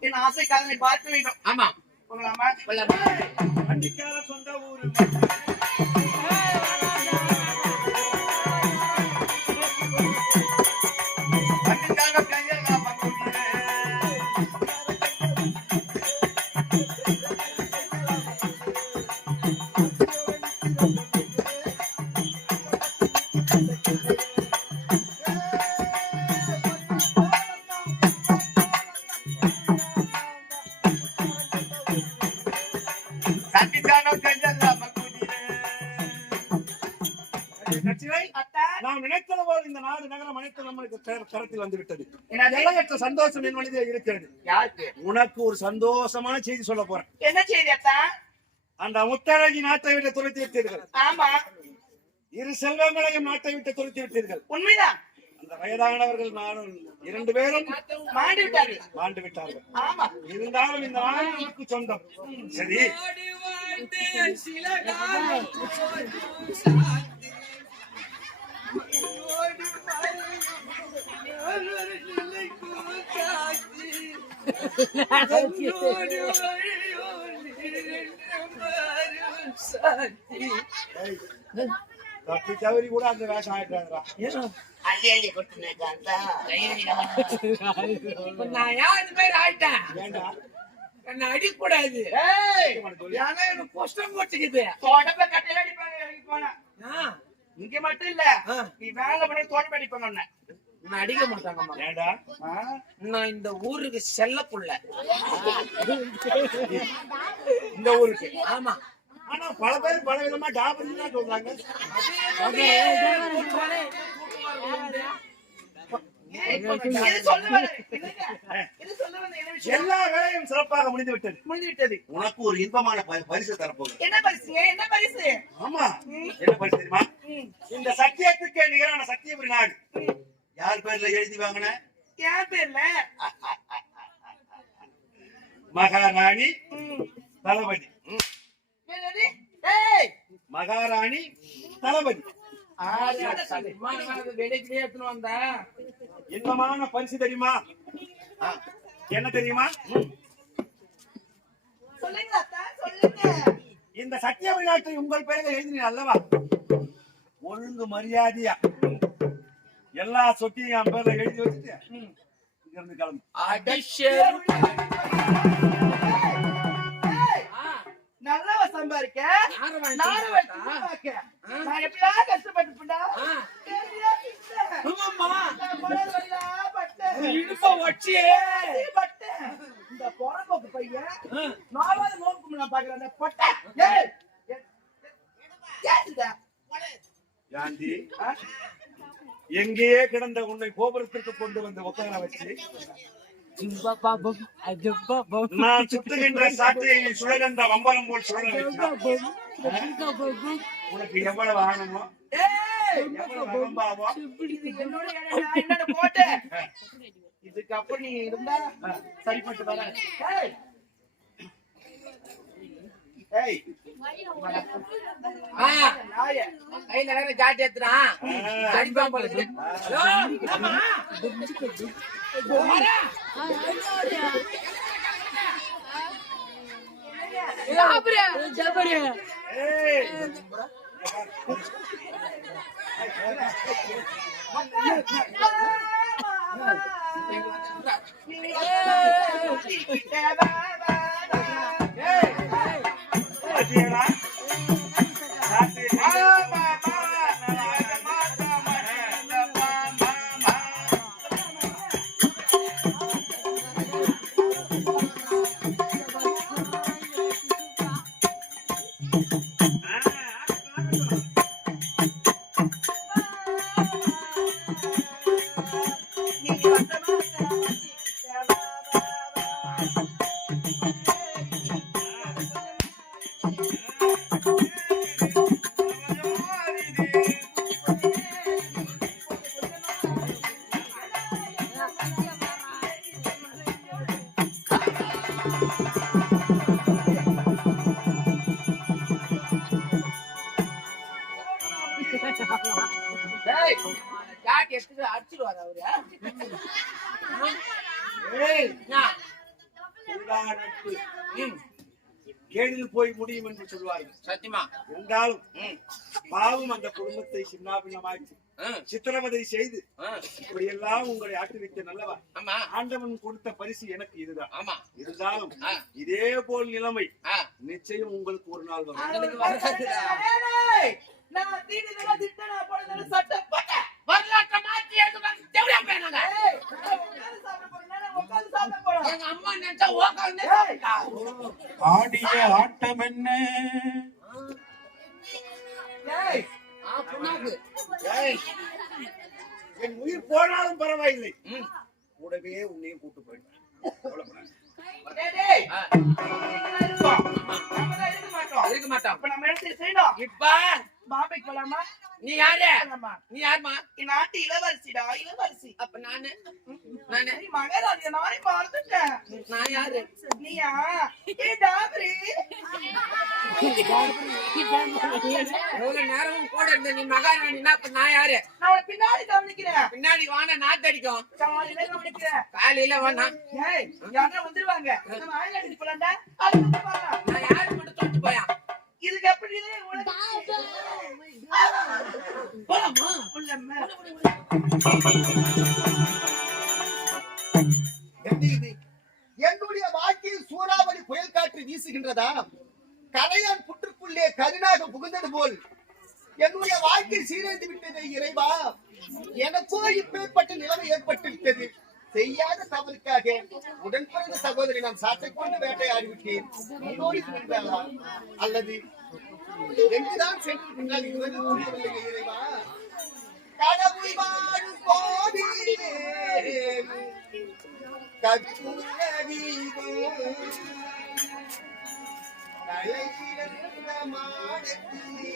என் ஆசை காதலை பார்க்க வேண்டும். ஆமா. போகலாமா கொள்ளாமா வண்டிக்கார சொந்த ஊரு. நாம் நினைத்தது போல் இந்த நாடு நகரம் அனைத்து நம்மளுக்கு கர- கரத்தில் வந்து விட்டது என்னது? எல்லையற்ற சந்தோஷம் என் மனிதர் இருக்கிறது. யாருக்கு? உனக்கு ஒரு சந்தோஷமான செய்தி சொல்ல போறேன். என்ன செய்தி அத்தா? அந்த முத்தழகி நாட்டை விட்டு துரத்தி விட்டீர்கள். ஆமா. இரு செல்வங்களையும் நாட்டை விட்டு துரத்தி விட்டீர்கள். உண்மைதான். அந்த வயதானவர்கள் நானும் இரண்டு பேரும் மாண்டு விட்டாரு ஆண்டு விட்டார்கள். ஆமா. இருந்தாலும் இந்த நாடு சொந்தம். சரி. தவறி கூட அந்த வேஷம் ஆயிட்டாங்கடா அள்ளி அள்ளி கொட்டுனேன் நான் ஏன் இந்த ஆயிட்டேன் ஏண்டா என்ன அடிக்கூடாது ஏன்னா எனக்கு கஷ்டம் போட்டுக்குது இங்க மட்டும் இல்ல. நீ வேலை பண்ணி தோட்டம் அடிப்பாங்க உன்னை. நான் அடிக்க மாட்டாங்கம்மா. ஏண்டா நான் இந்த ஊருக்கு செல்ல புள்ள இந்த ஊருக்கு? ஆமா. ஆனா பல பேர் பல விதமா டாபர் சொல்றாங்க. எல்லா வேலையும் சிறப்பாக முடிந்து விட்டது. முடிந்து விட்டது. உனக்கு ஒரு இன்பமான பரிசு தரப்போகுது. என்ன பரிசுங்க? என்ன பரிசு? ஆமா. என்ன பரிசு தெரியுமா? இந்த சத்தியத்துக்கே நிகரான சத்தியபுரி நாடு. யார் பேர்ல எழுதி வாங்கின? என் பேர்ல? மகாராணி தளபதி. மகாராணி தளபதி. இன்பமான பரிசு தெரியுமா? என்ன தெரியுமா. இந்த சத்தியபுரி நாட்டை உங்கள் பேரில் எழுதினீங்க அல்லவா? ஒழுங்கு மரியாதையா. எல்லா சொத்தையும் என் பேர்ல எழுதி வச்சுட்டு. இங்க இருந்து கிளம்பு. பட்டேன். இடுப்ப வச்சியே. நீ பட்டேன். இந்த புறம்போக்கு பையன் ஆ. நாலாவது நோக்கு நான் பாக்குறேன் அந்த பொட்டை. ஆ? எங்கேயே கிடந்த உன்னை கோபுரத்திற்கு கொண்டு வந்து உட்கார வச்சு. நான் சுத்துகின்ற சாட்டையை சுழலந்த வம்பரம் போல் சுழல உனக்கு எவ்வளவு ஆனமோ. இதுக்கப்புறம் நீ இருந்தா சரிப்பட்டு வர. ஏய். ஏய், ஆ, நாயே. கையில வேற ஜாட்டி எடுத்துறான். அடிப்பான் போல ஆமா. வரேன். ஏய் அவரு. கேடில் போய் முடியும் என்று சொல்வார்கள் சத்தியமா இருந்தாலும் ம், பாவம் அந்த குடும்பத்தை சின்னாபின்னமாக்கி ம், சித்திரவதை செய்து ம். இப்படியெல்லாம் உங்களை ஆட்டு வைத்த நல்லவா ஆமா ஆண்டவன் கொடுத்த பரிசு எனக்கு இதுதான் ஆமா இருந்தாலும் இதே போல் நிலைமை. நிச்சயம் உங்களுக்கு ஒரு நாள் வரும் வரலாற்றை மாத்தி எழுது வந்து தேவையா பேனாங்க? எங்க அம்மா நினைச்சா. ஆடிய ஆட்டம் என்ன? என் உயிர் போனாலும் பரவாயில்லை. கூடவே உன்னையும் கூட்டு போயிட்டேன். இருக்க மாட்டோம். இருக்க மாட்டோம். இப்ப நம்ம எடுத்து செய்யணும். இப்ப பாம்பேக்கு போலாமா? நீ யாரு? நீ யாருமா நீ நாட்டு இளவரசிடா, இளவரசி. அப்ப நானு நானு மகாராஜா, நானே மறந்துட்டேன். நான் யாரு நீயா? ஏய், டாபரி. எவ்வளவு நேரமும் கூட இருந்த நீ மகாராணினா அப்ப நான் யாரு நான் பின்னாடி கவனிக்கிறேன். பின்னாடி வான நாத்தடிக்கும் காலையில ஏய், யாருன்னா வந்துருவாங்க. நான் யாரு மட்டும் போயா இதுக்கு எப்படி? போலாமா? என்னுடைய வாழ்க்கையில் சூறாவளி புயல் காற்று வீசுகின்றதா? கரையான் புற்றுக்குள்ளே கருணாக புகுந்தது போல். என்னுடைய வாழ்க்கை சீரழிந்து விட்டது இறைவா. எனக்கோ இப்பேற்பட்ட நிலைமை ஏற்பட்டு விட்டது செய்யாத தவறுக்காக உடன் பிறந்த சகோதரி நான் சாட்டை கொண்டு வேட்டையாடி விட்டேன் உன்னோடு அல்லது எங்குதான் சென்றிருக்கின்றால் இதுவரை புரியவில்லை இறைவா. கடவுள் வாழும் கோவிலே மாடத்திலே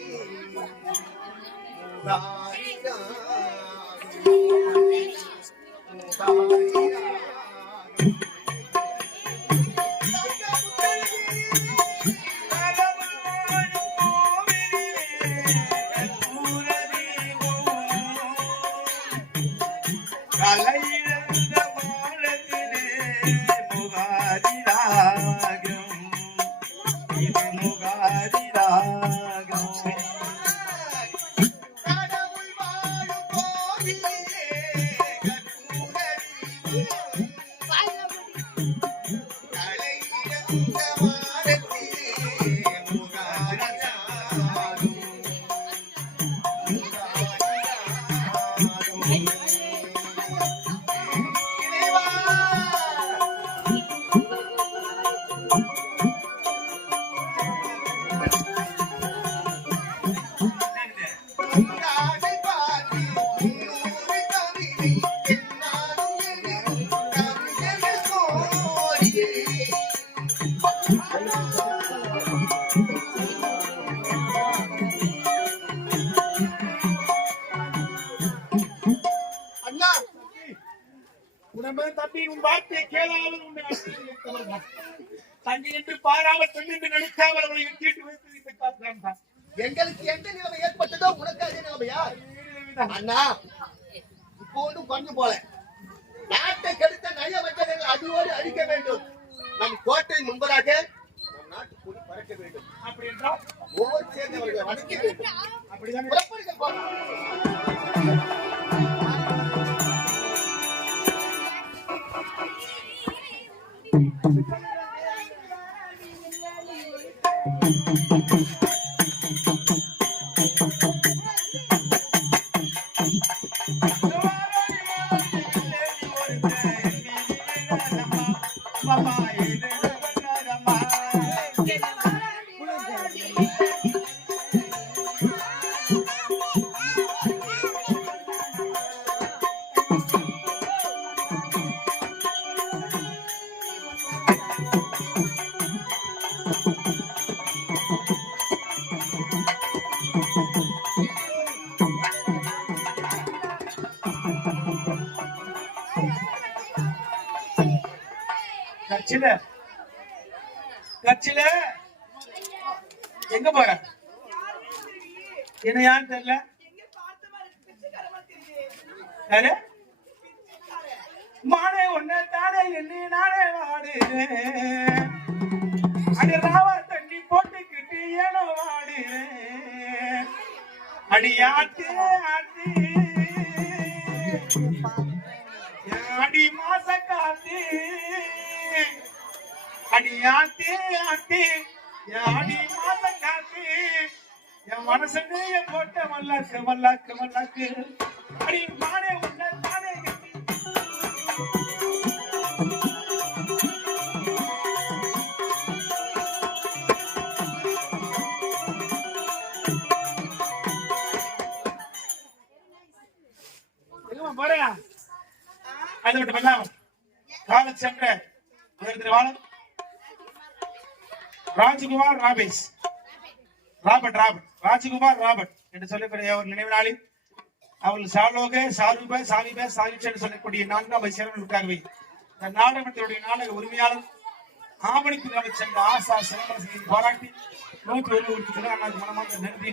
பாராமல் பெண்ணென்று நினைக்காமல் அவளை எட்டிட்டு வைத்து இந்த எங்களுக்கு எந்த நிலைமை ஏற்பட்டதோ உனக்கு அதே நிலைமையா அண்ணா இப்போ ஒன்றும் கொஞ்சம் போல. நாட்டை கெடுத்த நயவஞ்சகர்கள் அடியோடு அழிக்க வேண்டும். நம் கோட்டை முன்பதாக நம் நாட்டு கொடி பறக்க வேண்டும். அப்படி என்றால்? ஒவ்வொரு சேர்ந்தவர்களை வணங்க வேண்டும். அப்படிதான். புறப்படுங்கள் போலாம். கட்சியில. கட்சியில. எங்க போற? என்ன யாருன்னு தெரியல? யாரு? உன்னை தானே எண்ணி நானே வாடுறேன் அடி ராவா தண்ணி போட்டுக்கிட்டு ஏனோ வாடுறேன் அடி ஆட்டு ஆட்டு அடி மாச காத்து. அடி ஆட்டு ஆட்டு அடி மாச காத்து. என் மனசுக்கு போட்ட மல்லாக்கு மல்லாக்கு மல்லாக்கு. அடி மானே அது விட்டு பண்ணலாம் கால சென்ற அதற்கு Rajkumar ராபேஷ். Robert Robert. Rajkumar Robert என்று சொல்லக்கூடிய ஒரு நினைவு நாளில் அவர்கள் சாலோக சாரூப சாலிப சாலிச் என்று சொல்லக்கூடிய நான்காம் வயசிறர்களுக்காகவே இந்த நாடகத்தினுடைய நாடக உரிமையாளர் ஆவணிக்கு சென்ற ஆசா சிலம்பரசனை பாராட்டி நூற்றி ஒரு ஒரு அண்ணாது மனமாக நன்றி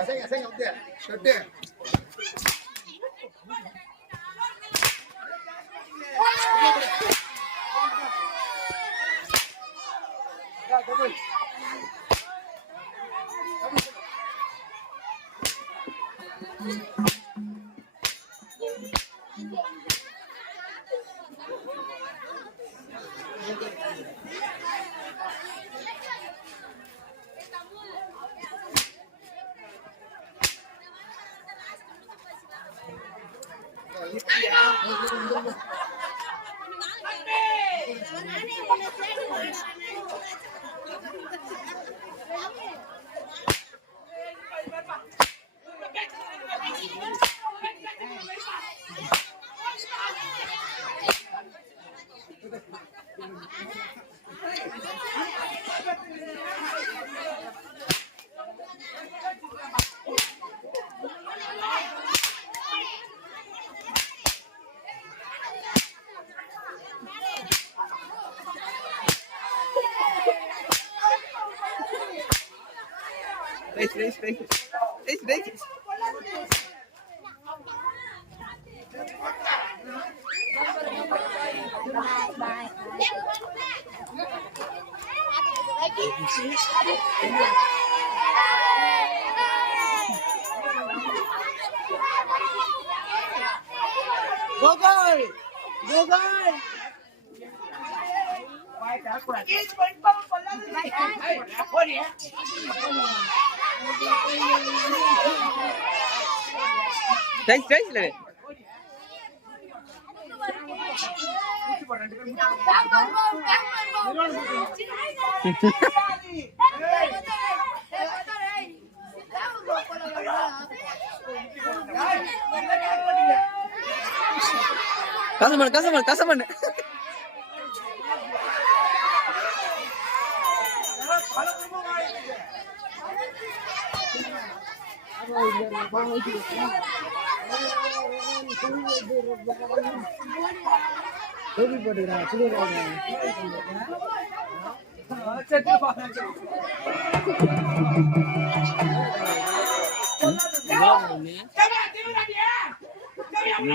அசைங்க அசைங்க வந்து சொட்டு Eh, belum. Vente, vente, vente. Vente, vente. Go, Gary! Go, Gary! Vai, tá, Vai, tá, Vai, tá, Vai, tá, Vai, tá, பண்ணு காசு பண்ணு ஏம்மா, தீவிரவாதியா? ஏம்மா, அவனை தீவிரவாதி கட்டியா? அண்ணா,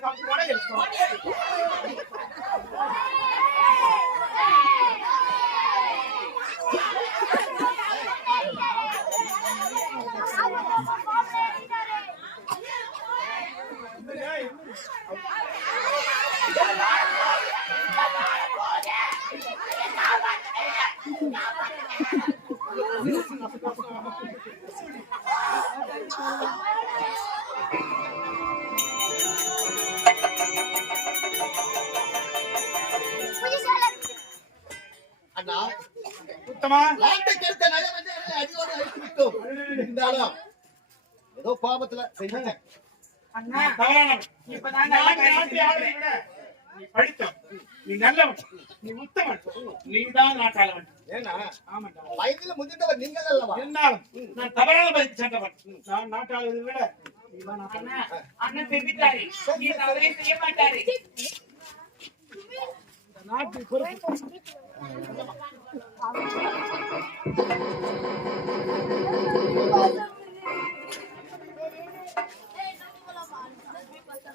काम करवाने के लिए ஆளுவதை விட. நீ படித்தவன் நீ நல்லவன். நீ உத்தமன். நீதான் நாட்டாளவன் ஏன்னா ஆமாண்டா. வயதில் முதிர்ந்தவர் நீங்கள் அல்லவா? இருந்தாலும் நான் தவறான பதில் சென்றவன் நான் நாட்டாளுவதை விட நாட்டாளவன் அண்ணன் திரும்பிட்டாரு நீ தவறே செய்ய மாட்டாரு. நாட்டு பொறுப்பு.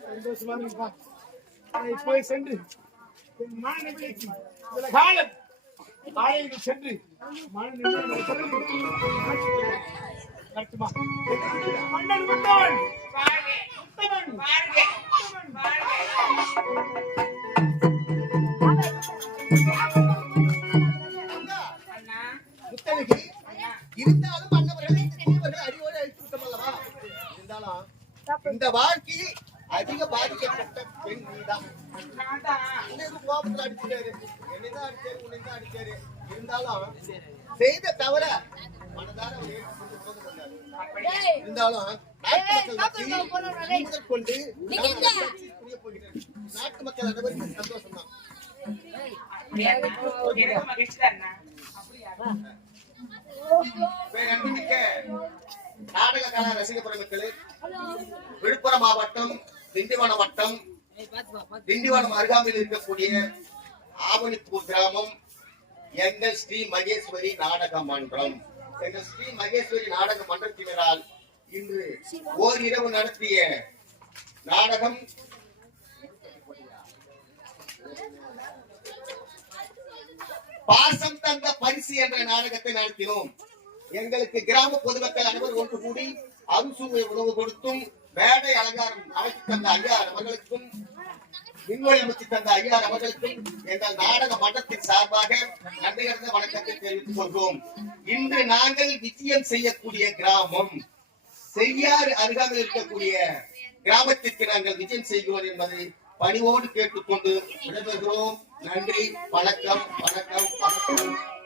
சந்தோஷமா இருப்பா போய் சென்று காலம் காலையில் சென்று மன்னன் உத்தமன் இருந்தாலும் அண்ணவர்களை பெரியவர்கள் அடியோடு அழித்து விட்டோம் அல்லவா இருந்தாலும் இந்த வாழ்க்கையில் அதிக பாதிக்கப்பட்ட பெண் நீதான் கோபத்துல அடிச்சாரு என்னதான் அடிச்சாரு உன்னை தான் அடிச்சாரு இருந்தாலும் செய்த தவிர மனதார இருந்தாலும் கொண்டு நாட்டு மக்கள் அனைவருக்கும் சந்தோஷம் தான் மகிழ்ச்சி தான் நாடக கலா ரசிக பெருமக்களே விழுப்புரம் மாவட்டம் திண்டிவனம் வட்டம் திண்டிவனம் அருகாமையில் இருக்கக்கூடிய ஆவணிப்பூர் கிராமம் எங்கள் ஸ்ரீ மகேஸ்வரி நாடக மன்றம். எங்கள் ஸ்ரீ மகேஸ்வரி நாடக மன்றத்தினரால் இன்று ஓரிரவு நடத்திய நாடகம் பாசம் தந்த பரிசு என்ற நாடகத்தை நடத்தினோம். எங்களுக்கு கிராம பொதுமக்கள் அனைவரும் ஒன்று கூடி அறுசுவை உணவு கொடுத்தும் மேடை அலங்காரம் அமைத்து தந்த ஐயார் அவர்களுக்கும் விண்வெளி அமைச்சு தந்த ஐயார் அவர்களுக்கும் எங்கள் நாடக மன்றத்தின் சார்பாக நன்றிகரந்த வணக்கத்தை தெரிவித்துக் கொள்வோம். இன்று நாங்கள் விஜயம் செய்யக்கூடிய கிராமம் செய்யாறு அருகாமல் இருக்கக்கூடிய கிராமத்திற்கு நாங்கள் விஜயம் செய்கிறோம் என்பதை பணிவோடு கேட்டுக்கொண்டு விடைபெறுகிறோம். நன்றி வணக்கம் வணக்கம் வணக்கம்.